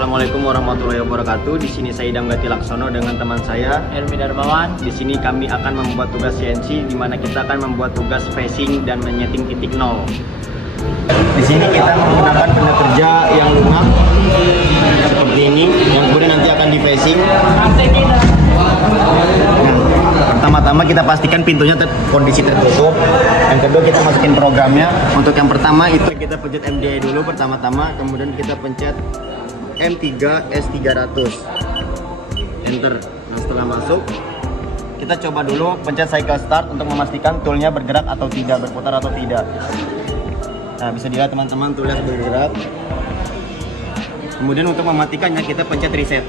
Assalamualaikum warahmatullahi wabarakatuh. Di sini saya Idam Gati Laksono dengan teman saya Helmi Darmawan. Di sini kami akan membuat tugas CNC, di mana kita akan membuat tugas phasing dan menyeting titik nol. Di sini kita menggunakan benda kerja yang lunak seperti ini, yang kemudian nanti akan di phasing. Pertama-tama kita pastikan pintunya kondisi tertutup. Yang kedua kita masukin programnya. Untuk yang pertama itu kita pencet MDI dulu pertama-tama, kemudian kita pencet M3 S300, enter. Nah, setelah masuk kita coba dulu pencet cycle start untuk memastikan toolnya bergerak atau tidak, berputar atau tidak. Nah, bisa dilihat teman-teman, toolnya bergerak. Kemudian untuk mematikannya kita pencet reset.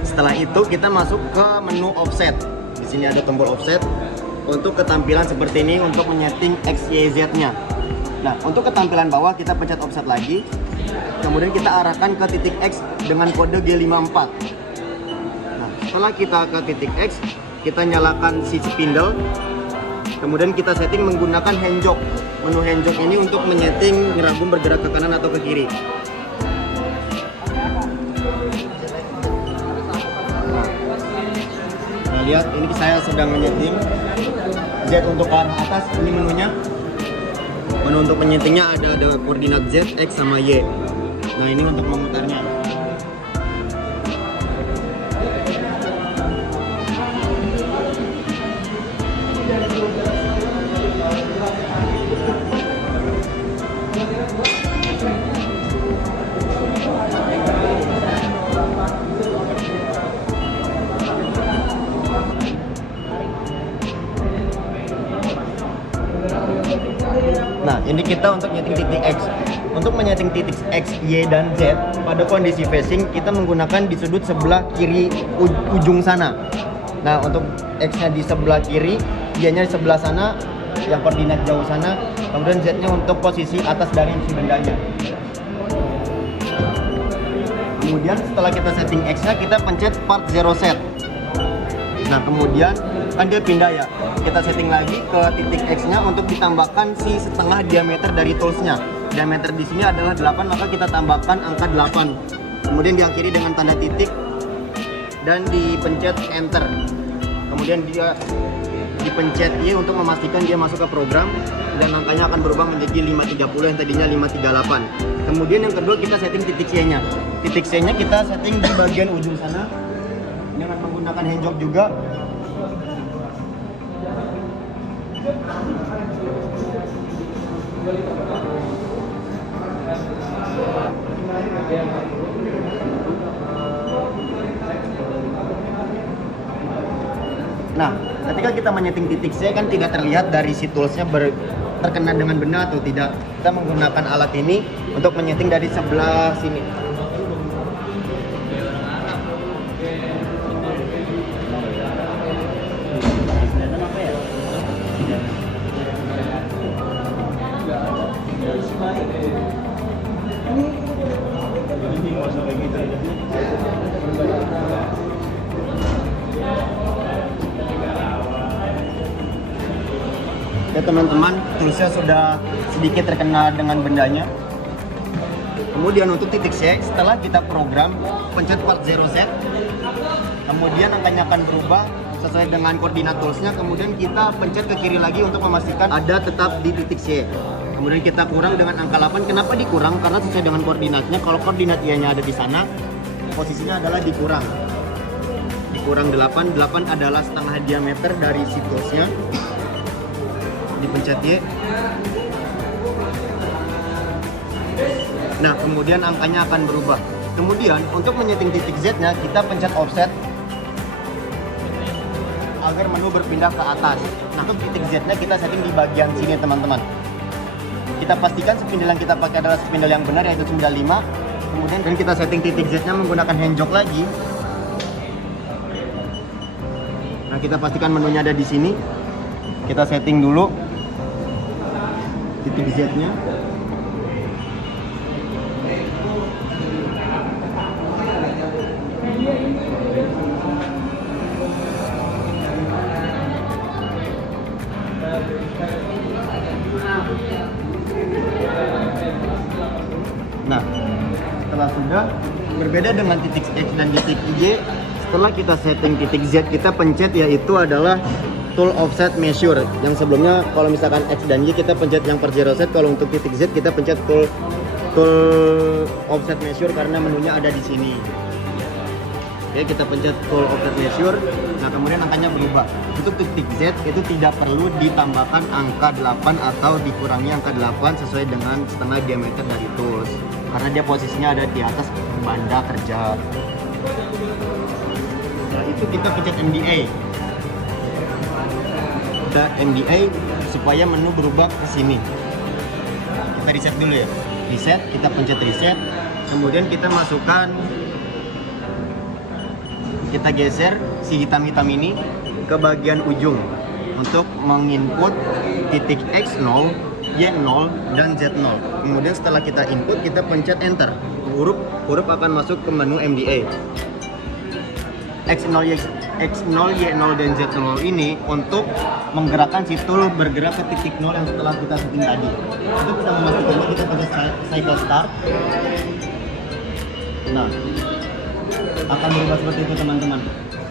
Setelah itu kita masuk ke menu offset. Di sini ada tombol offset untuk ketampilan seperti ini untuk menyeting X, Y, Z-nya. Nah, untuk ketampilan bawah kita pencet offset lagi. Kemudian kita arahkan ke titik X dengan kode G54. Nah, setelah kita ke titik X, kita nyalakan si spindle. Kemudian kita setting menggunakan hand jog. Menu hand jog ini untuk menyeting ngeragum bergerak ke kanan atau ke kiri. Nah, lihat ini saya sedang menyeting Z untuk ke arah atas. Ini menunya. Menu untuk menyetingnya ada koordinat Z, X, sama Y. Nah, ini untuk memutarnya. Nah, ini kita untuk nyeting titik X. Untuk menyeting titik X, Y, dan Z pada kondisi phasing, kita menggunakan di sudut sebelah kiri ujung sana. Nah, untuk X-nya di sebelah kiri, Y-nya di sebelah sana, yang koordinat jauh sana. Kemudian Z-nya untuk posisi atas dari si bendanya. Kemudian setelah kita setting X-nya, kita pencet part 0 set. Nah, kemudian kan dia pindah ya. Kita setting lagi ke titik X-nya untuk ditambahkan si setengah diameter dari toolsnya. Diameter di sini adalah 8, maka kita tambahkan angka 8. Kemudian diakhiri dengan tanda titik dan dipencet enter. Kemudian dia dipencet Y untuk memastikan dia masuk ke program dan angkanya akan berubah menjadi 530 yang tadinya 538. Kemudian yang kedua kita setting titik Y-nya. Titik Y-nya kita setting di bagian ujung sana dengan menggunakan hand jog juga. Nah, ketika kita menyeting titik C kan tidak terlihat dari si toolsnya terkena dengan benda atau tidak. Kita menggunakan alat ini untuk menyeting dari sebelah sini. Ya teman-teman, toolsnya sudah sedikit terkena dengan bendanya. Kemudian untuk titik C, setelah kita program pencet part 0 set, kemudian angkanya akan berubah sesuai dengan koordinat toolsnya. Kemudian kita pencet ke kiri lagi untuk memastikan ada tetap di titik C. Kemudian kita kurang dengan angka 8. Kenapa dikurang? Karena sesuai dengan koordinatnya. Kalau koordinat Y-nya ada di sana, posisinya adalah dikurang. Dikurang 8. 8 adalah setengah diameter dari si toolsnya. Dipencet Y. Nah, kemudian angkanya akan berubah. Kemudian untuk menyeting titik Z-nya kita pencet offset agar menu berpindah ke atas. Nah, untuk titik Z-nya kita setting di bagian sini teman-teman. Kita pastikan spindle yang kita pakai adalah spindle yang benar, yaitu 95. Kemudian dan kita setting titik Z-nya menggunakan hand jog lagi. Nah, kita pastikan menunya ada di sini. Kita setting dulu titik Z-nya. Nah, setelah sudah, berbeda dengan titik X dan titik Y, setelah kita setting titik Z, kita pencet yaitu adalah tool offset measure. Yang sebelumnya kalau misalkan X dan Y kita pencet yang per zero set, kalau untuk titik Z kita pencet tool offset measure karena menunya ada di sini. Oke, kita pencet tool offset measure. Nah, kemudian angkanya berubah. Untuk titik Z itu tidak perlu ditambahkan angka 8 atau dikurangi angka 8 sesuai dengan setengah diameter dari tools, karena dia posisinya ada di atas banda kerja. Nah, itu kita pencet MDA. Kita MDA supaya menu berubah ke sini. Kita reset dulu ya. Reset, kita pencet reset. Kemudian kita masukkan, kita geser si hitam-hitam ini ke bagian ujung untuk menginput titik X0, Y0, dan Z0. Kemudian setelah kita input, kita pencet enter. Huruf akan masuk ke menu MDA. X0, Y0, dan Z0 ini untuk menggerakkan si tool bergerak ke titik 0 yang setelah kita setting tadi. Untuk bisa memastikannya, kita pencet cycle start. Nah, akan berubah seperti itu teman-teman.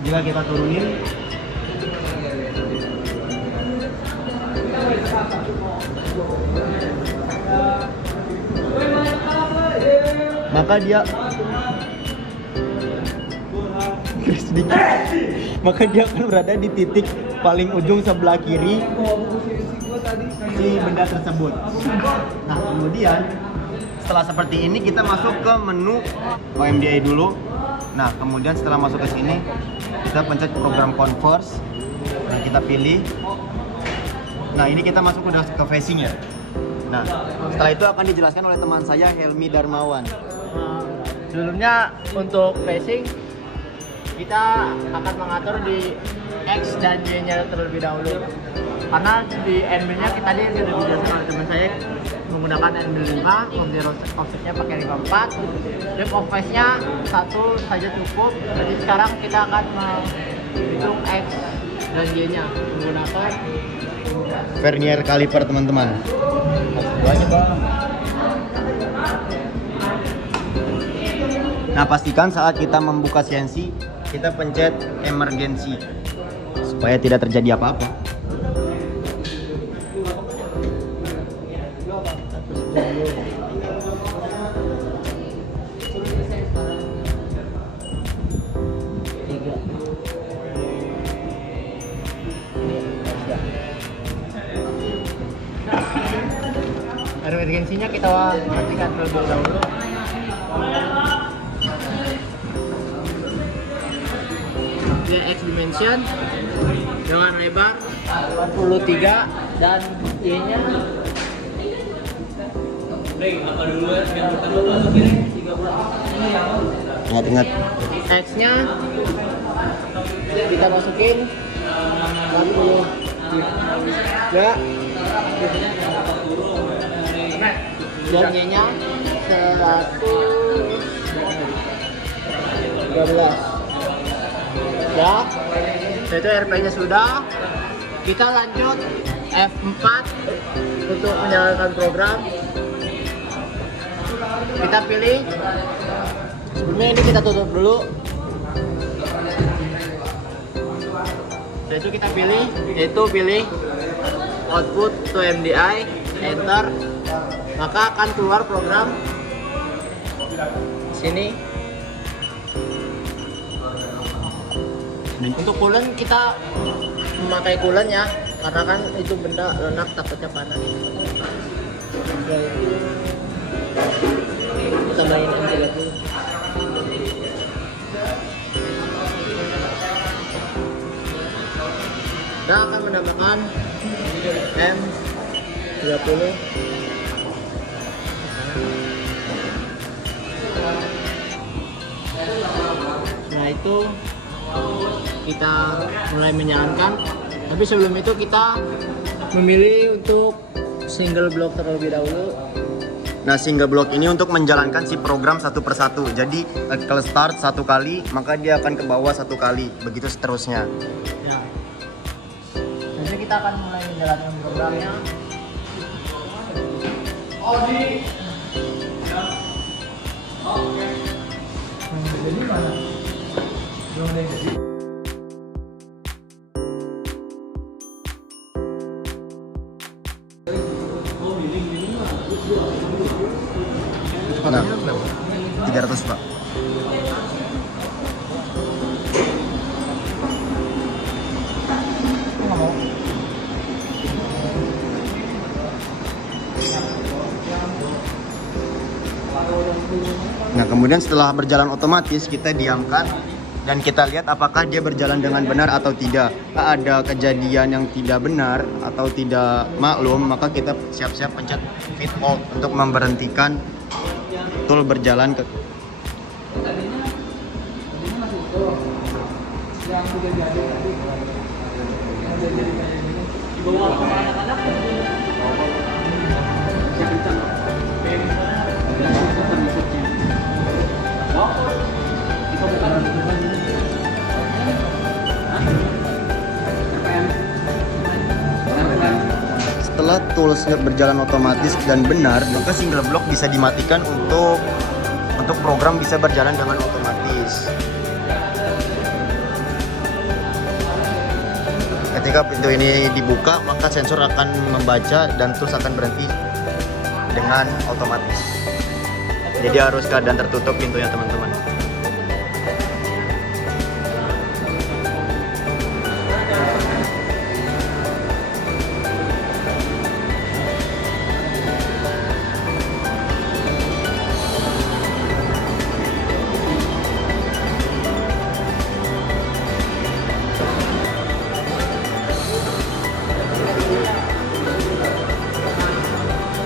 Jika kita turunin, maka dia akan berada di titik paling ujung sebelah kiri si benda tersebut. Nah, kemudian setelah seperti ini kita masuk ke menu OMDA dulu. Nah, kemudian setelah masuk ke sini kita pencet program converse. Nah, kita pilih. Nah, ini kita masuk udah ke facing ya. Nah, setelah itu akan dijelaskan oleh teman saya Helmi Darmawan. Sebelumnya untuk facing kita akan mengatur di X dan Y-nya terlebih dahulu. Karena di NB-nya kita tadi sudah dijelaskan oleh teman saya menggunakan NB5, offsetnya pakai 54, strip of face-nya satu saja cukup. Jadi sekarang kita akan menghitung X dan Y-nya menggunakan Vernier caliper, teman-teman. Nah, pastikan saat kita membuka CNC kita pencet emergency supaya tidak terjadi apa-apa. Emergensinya kita matikan terlebih dahulu. Dia X dimension dengan lebar 43 dan Y-nya Ingat-ingat. X-nya kita masukin 43 dan Y-nya 113. Ya, itu RP-nya sudah. Kita lanjut F4 untuk menjalankan program. Kita pilih. Sebelumnya ini kita tutup dulu. Itu kita pilih, yaitu pilih output to MDI, enter, maka akan keluar program sini. Untuk coolant kita memakai coolant ya, karena kan itu benda lunak takutnya panas. Kita main M30. Kita akan menambahkan M30. Nah, itu kita mulai menjalankan, tapi sebelum itu kita memilih untuk single block terlebih dahulu. Nah, single block ini untuk menjalankan si program satu persatu. Jadi kalau start satu kali, maka dia akan ke bawah satu kali, begitu seterusnya. Ya. Jadi kita akan mulai menjalankan programnya. Nah, 300 Pak. Nah, kemudian setelah berjalan otomatis kita diamkan dan kita lihat apakah dia berjalan dengan benar atau tidak. Jika ada kejadian yang tidak benar atau tidak maklum, maka kita siap-siap pencet fit hold untuk memberhentikan tool berjalan ke Setelah toolsnya berjalan otomatis dan benar, maka single block bisa dimatikan untuk program bisa berjalan dengan otomatis. Ketika pintu ini dibuka, maka sensor akan membaca dan tools akan berhenti dengan otomatis. Jadi harus keadaan tertutup pintunya, teman-teman.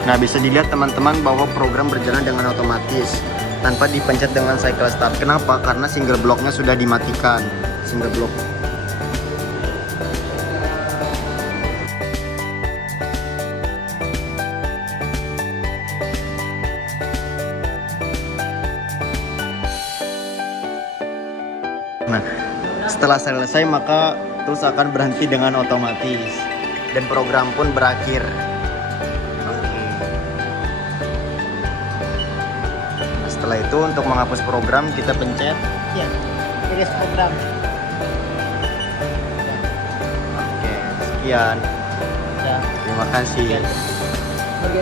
Nah, bisa dilihat teman-teman bahwa program berjalan dengan otomatis tanpa dipencet dengan cycle start. Kenapa? Karena single blocknya sudah dimatikan. Single block. Nah, setelah selesai maka terus akan berhenti dengan otomatis dan program pun berakhir. Setelah itu untuk menghapus program kita pencet Ya, erase program. oke, sekian. Ya. Terima kasih. Bagian